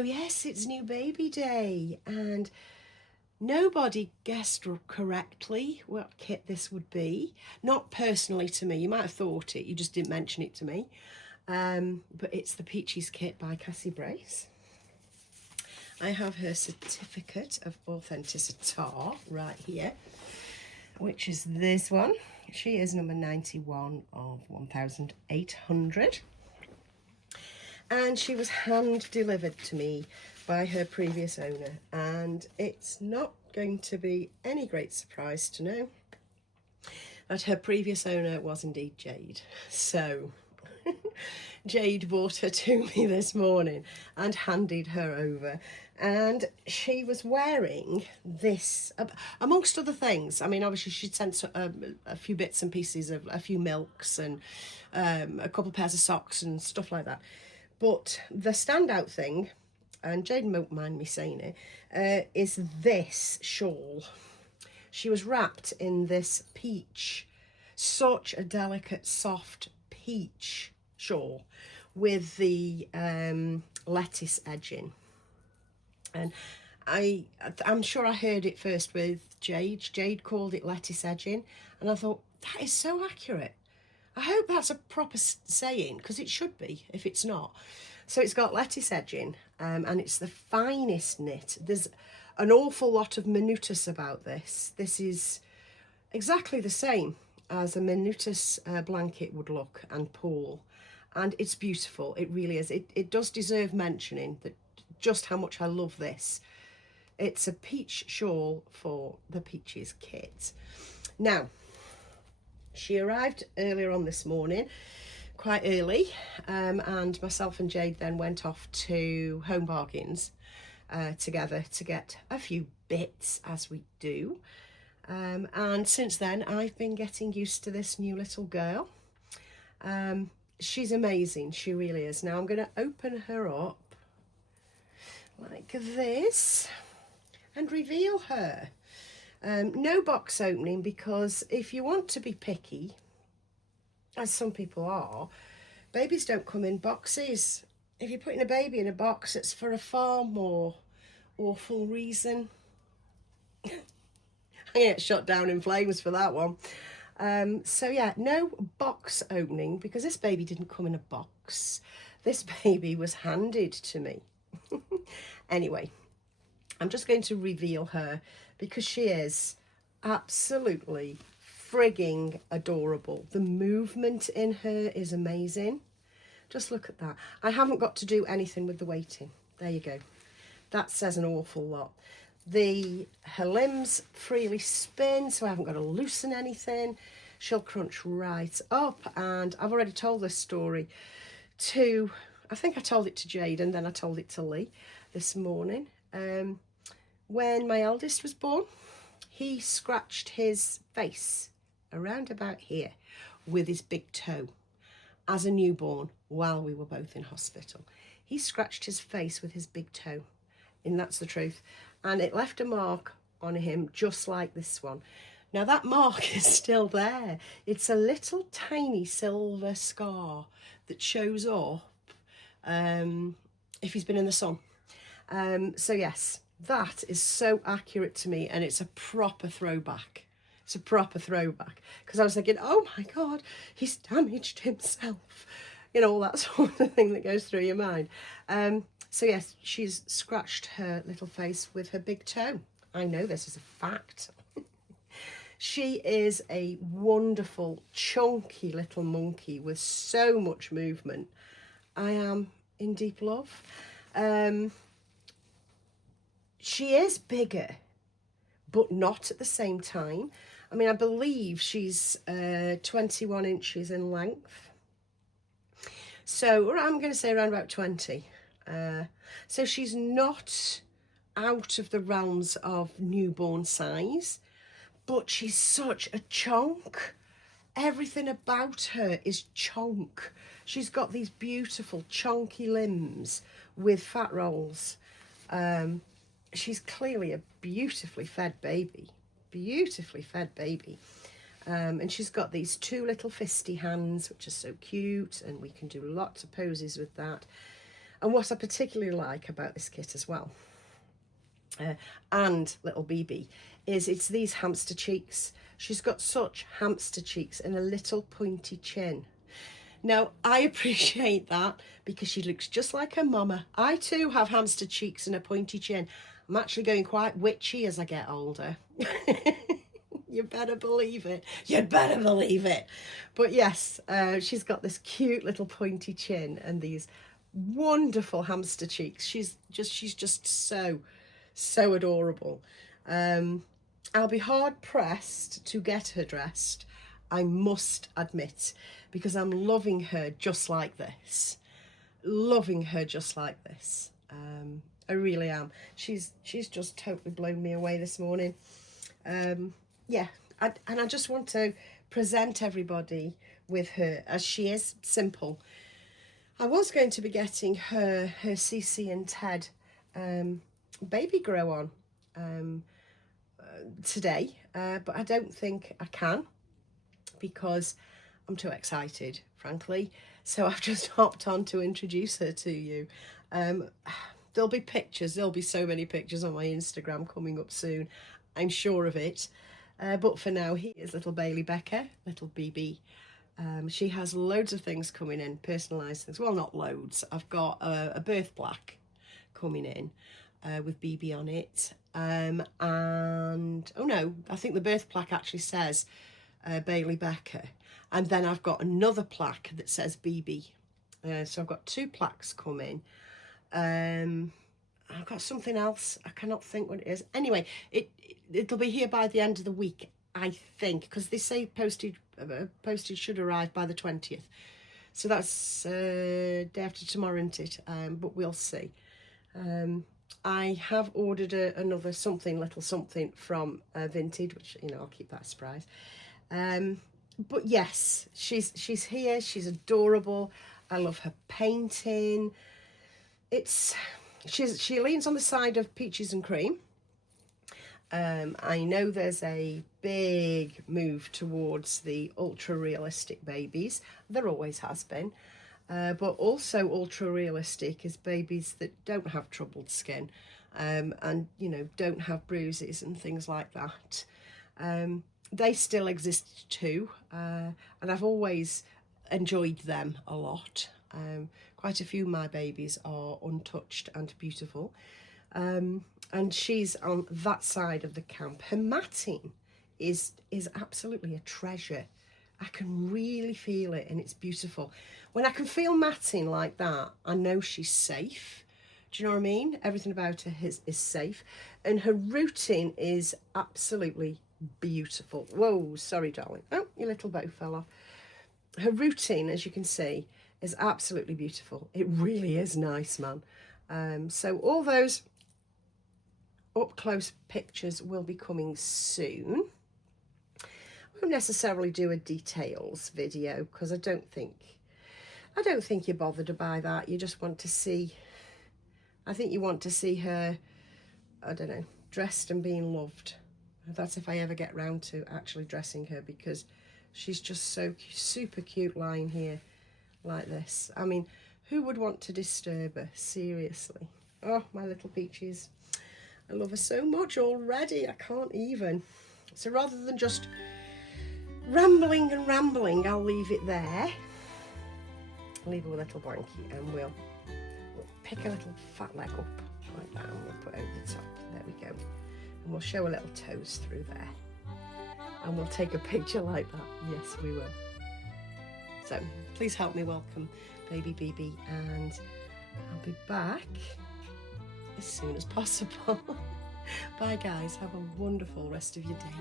So yes, it's new baby day, and nobody guessed correctly what kit this would be. Not personally to me, you might have thought it, you just didn't mention it to me. But it's the Peaches kit by Cassie Brace. I have her certificate of authenticity right here, which is this one. She is number 91 of 1,800. And she was hand delivered to me by her previous owner, and it's not going to be any great surprise to know that her previous owner was indeed Jade. So Jade brought her to me this morning and handed her over, and she was wearing this amongst other things. I mean, obviously she'd sent a few bits and pieces of a few milks and a couple of pairs of socks and stuff like that. But the standout thing, and Jaden won't mind me saying it, is this shawl. She was wrapped in this peach, such a delicate, soft peach shawl with the lettuce edging. And I'm sure I heard it first with Jade. Jade called it lettuce edging, and I thought, that is so accurate. I hope that's a proper saying, because it should be if it's not. So it's got lettuce edging, and it's the finest knit. There's an awful lot of minutus about this. This is exactly the same as a minutus blanket would look and pull, and it's beautiful. It really is. It does deserve mentioning that just how much I love this. It's a peach shawl for the Peaches kit. Now, she arrived earlier on this morning, quite early, and myself and Jade then went off to Home Bargains together to get a few bits, as we do. And since then, I've been getting used to this new little girl. She's amazing, she really is. Now I'm going to open her up like this and reveal her. No box opening, because if you want to be picky, as some people are, babies don't come in boxes. If you're putting a baby in a box, it's for a far more awful reason. I'm gonna get shot down in flames for that one. So yeah, no box opening, because this baby didn't come in a box. This baby was handed to me. Anyway, I'm just going to reveal her, because she is absolutely frigging adorable. The movement in her is amazing. Just look at that. I haven't got to do anything with the weighting. There you go. That says an awful lot. Her limbs freely spin, so I haven't got to loosen anything. She'll crunch right up, and I've already told this story to, I think I told it to Jade, and then I told it to Lee this morning. When my eldest was born, he scratched his face around about here with his big toe as a newborn while we were both in hospital. He scratched his face with his big toe, and that's the truth. And it left a mark on him just like this one. Now that mark is still there. It's a little tiny silver scar that shows up if he's been in the sun. So yes, that is so accurate to me, and it's a proper throwback. It's a proper throwback, because I was thinking, oh my God, he's damaged himself. You know, all that sort of thing that goes through your mind. So yes, she's scratched her little face with her big toe. I know this is a fact. She is a wonderful, chunky little monkey with so much movement. I am in deep love. She is bigger, but not at the same time. I mean, I believe she's 21 inches in length. So I'm going to say around about 20. So she's not out of the realms of newborn size, but she's such a chunk. Everything about her is chunk. She's got these beautiful chunky limbs with fat rolls. She's clearly a beautifully fed baby. Beautifully fed baby. And she's got these two little fisty hands, which are so cute, and we can do lots of poses with that. And what I particularly like about this kit as well, and little BB, is it's these hamster cheeks. She's got such hamster cheeks and a little pointy chin. Now, I appreciate that because she looks just like her mama. I too have hamster cheeks and a pointy chin. I'm actually going quite witchy as I get older. You better believe it. You better believe it. But yes, she's got this cute little pointy chin and these wonderful hamster cheeks. She's just so adorable. I'll be hard pressed to get her dressed, I must admit, because I'm loving her just like this. Loving her just like this. I really am. She's just totally blown me away this morning. Yeah, and I just want to present everybody with her as she is, simple. I was going to be getting her CC and Ted baby grow on today, but I don't think I can because I'm too excited, frankly. So I've just hopped on to introduce her to you. There'll be pictures, there'll be so many pictures on my Instagram coming up soon, I'm sure of it. But for now, here's little Bailey Becker, little BB. She has loads of things coming in, personalised things. Well, not loads. I've got a birth plaque coming in with BB on it. And, oh no, I think the birth plaque actually says Bailey Becker. And then I've got another plaque that says BB. So I've got 2 plaques coming. I've got something else. I cannot think what it is. Anyway, it'll be here by the end of the week, I think, because they say postage should arrive by the 20th. So that's day after tomorrow, isn't it? But we'll see. I have ordered another little something from Vinted, which, you know, I'll keep that a surprise. But yes, she's here. She's adorable. I love her painting. She leans on the side of peaches and cream. I know there's a big move towards the ultra realistic babies. There always has been. But also ultra realistic is babies that don't have troubled skin and, you know, don't have bruises and things like that. They still exist too, and I've always enjoyed them a lot. Quite a few of my babies are untouched and beautiful. And she's on that side of the camp. Her matting is absolutely a treasure. I can really feel it and it's beautiful. When I can feel matting like that, I know she's safe. Do you know what I mean? Everything about her is safe. And her routing is absolutely beautiful. Whoa, sorry, darling. Oh, your little bow fell off. Her routing, as you can see, is absolutely beautiful. It really is nice, man. So all those up close pictures will be coming soon. I won't necessarily do a details video because I don't think you're bothered to buy that. You just want to see, I think you want to see her, I don't know, dressed and being loved. That's if I ever get round to actually dressing her, because she's just so super cute lying here like this. I mean, who would want to disturb her? Seriously. Oh, my little peaches. I love her so much already. I can't even. So rather than just rambling, I'll leave it there. I'll leave her with a little blankie and we'll pick a little fat leg up like that and we'll put over the top. There we go. And we'll show a little toes through there. And we'll take a picture like that. Yes, we will. So please help me welcome baby BB, and I'll be back as soon as possible. Bye guys, have a wonderful rest of your day.